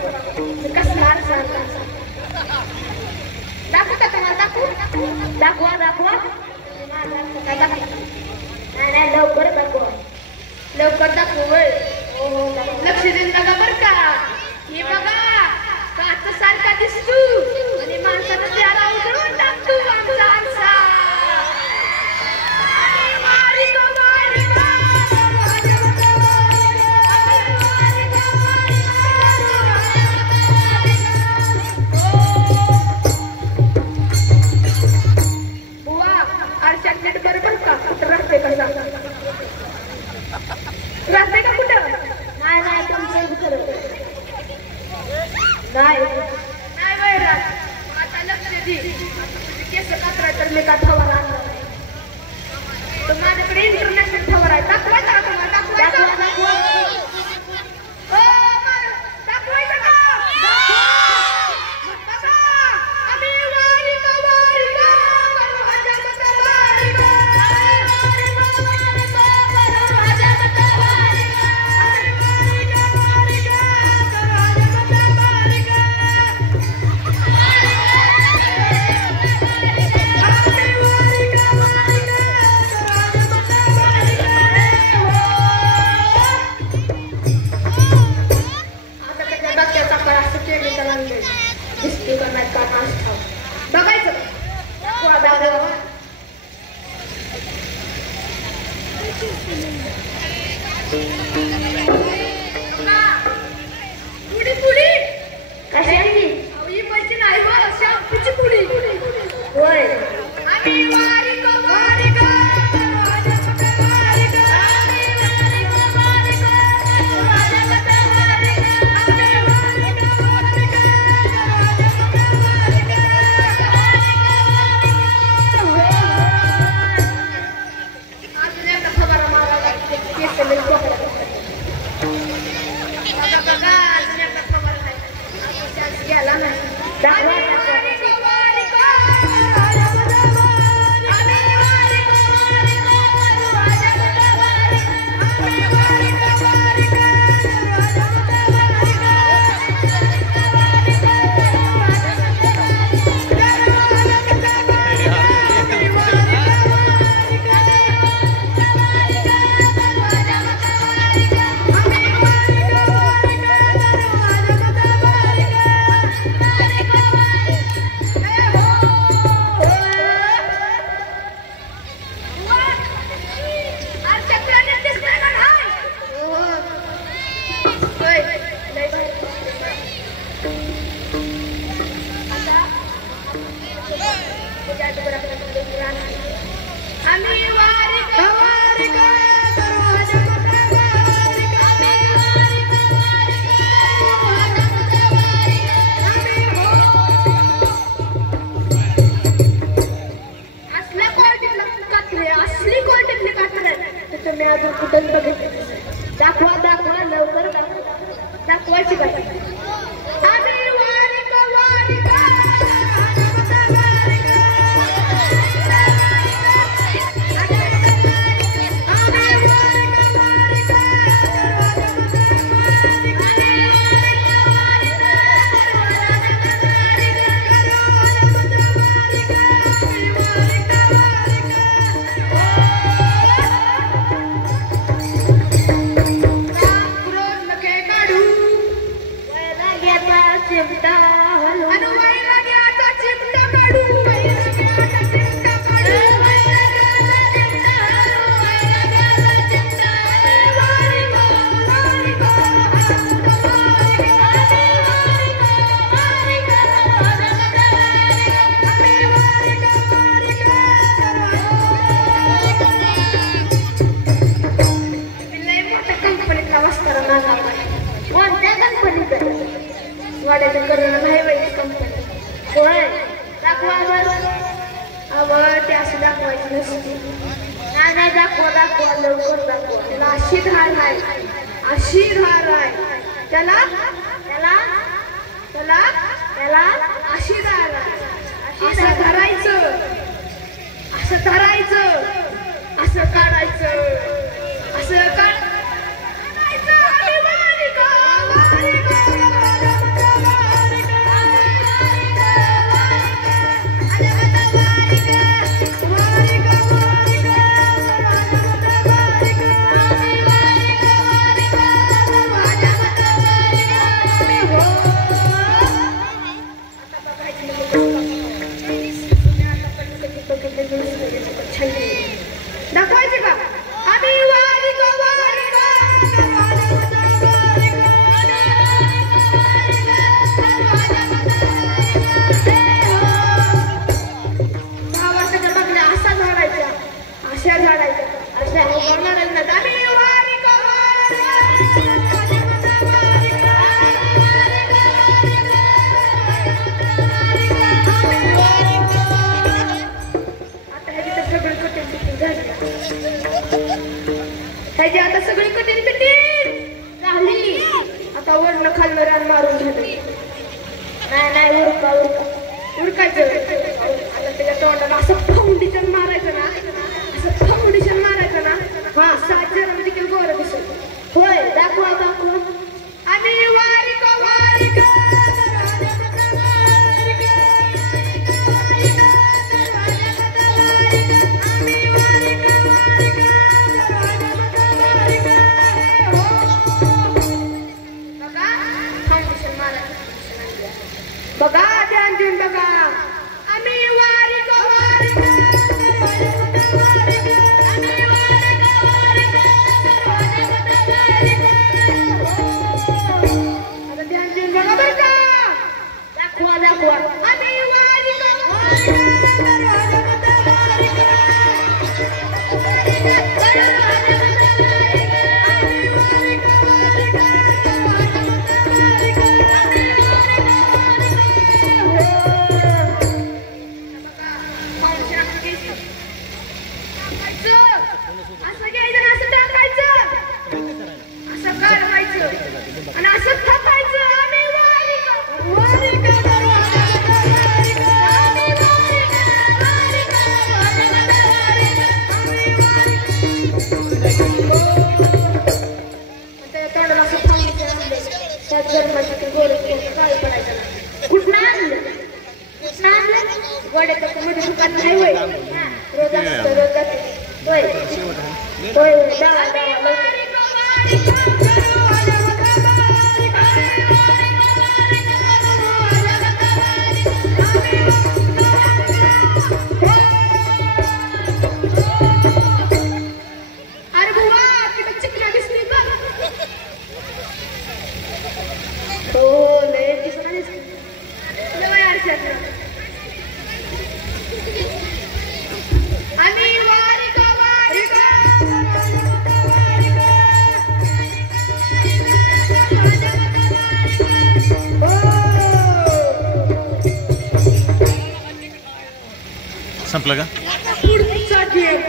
कसला दाखवू का तुम्हाला दाखवा नाही लवकर दाखवू लक्ष देऊन बघा बर का हे बघा काच सारखा दिसतो आणि माणसाला त्याला उघडून टाकतो आमचा बरोबर का रस्ते कसा रस्ते का कुठं नाही तुमचं नाही आता लक्ष दे केस कात्रा तर मी का फवारा आणला तर माझ्याकडे इंटरनॅशनल फवारा आहे दाखवायचा का तुम्हाला दाखवायचा बघायचं पुढी कशाची ही पैसे नाही हो शॅम्पूची पुढी होय आम्ही दाखवा लवकर दाखवायची वाड्याचं करणं नाही पाहिजे कंपनी होय दाखवा ते असं दाखवायचं नसते नाही दाखवा लवकर दाखवा त्याला अशी धार आहे त्याला अशी धार आहे असं धरायचं असं काढायचं असं काढायचं रान मारून झालं. नाही उरकायचं. आता त्याच्या तोंडाला असं फाउंडेशन मारायचं ना, असं फाउंडेशन मारायचं ना, हा 7 जन्म देखील गोरं दिसत. होय दाखवा. आम्ही वारिक बघा, ध्यान देऊन बघा. आम्ही वारिक आता ध्यान देऊन बघा बरं का. दाखवा. आम्ही वारिक असं घ्यायचं, असं टाकायचं, असं करायचं आणि असं थापायचं. आम्ही तोंडाला असं थांबायचं. 7 जन्माची गोरं काळी पडायचं ना. कुठं आणलं गोड्याचं मध्ये दुकान नाही होय. रोज जाते. होय अरे बुवा किती चिकना दिसते का. हो लय दिसणार आम्ही संपलं का. पुढचा गेम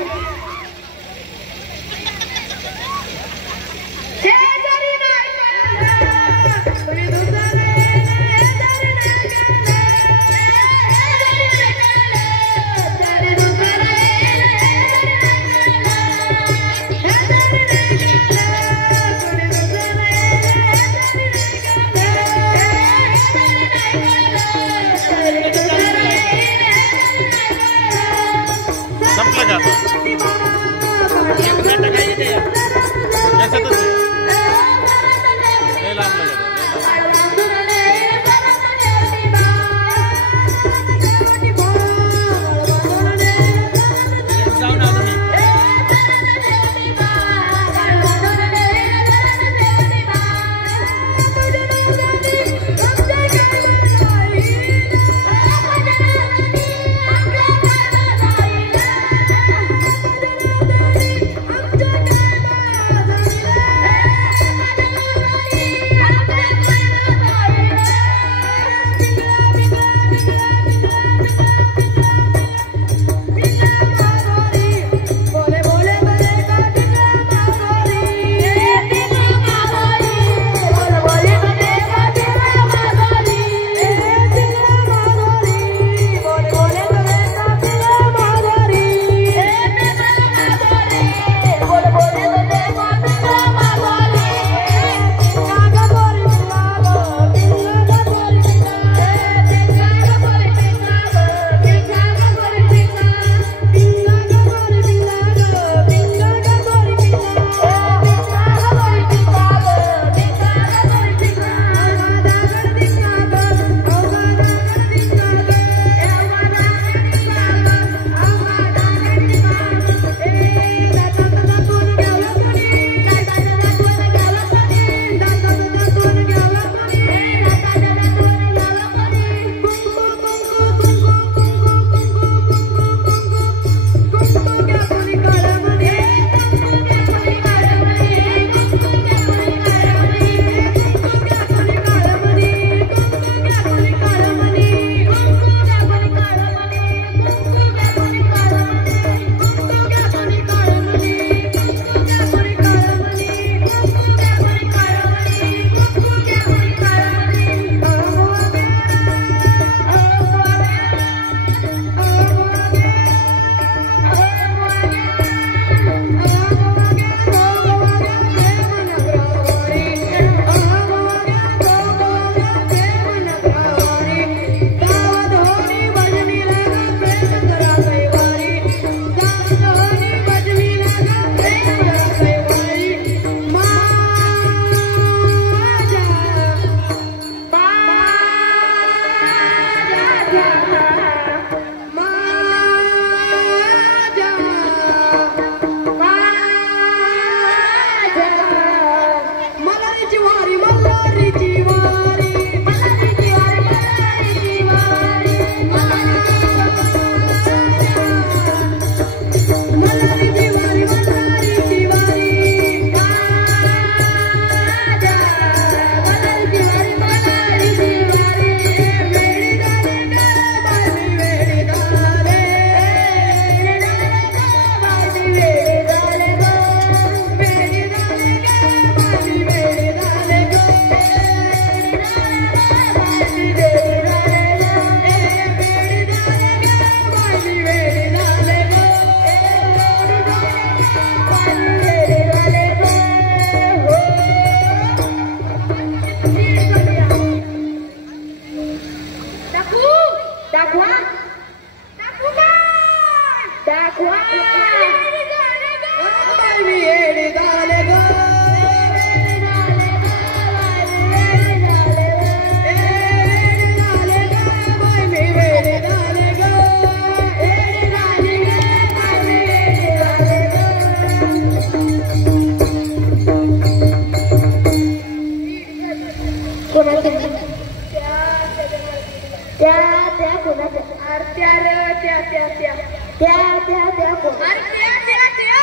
त्या त्या कोणाच्या अरे त्या र त्या त्या त्या त्या त्या त्या कोण अरे त्या त्या त्या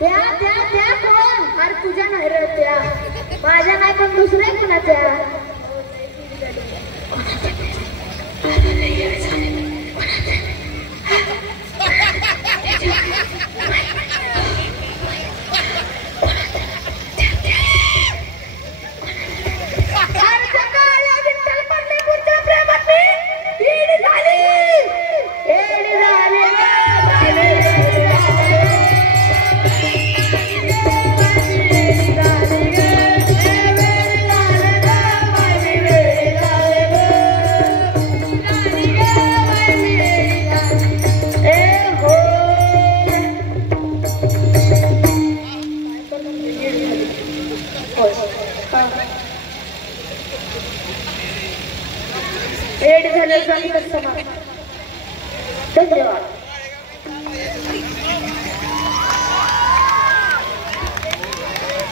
त्या त्या त्या कोण अरे तुझ्या नाही रे त्या माझ्या नाही पण दुसऱ्या कोणाच्या धन्यवाद.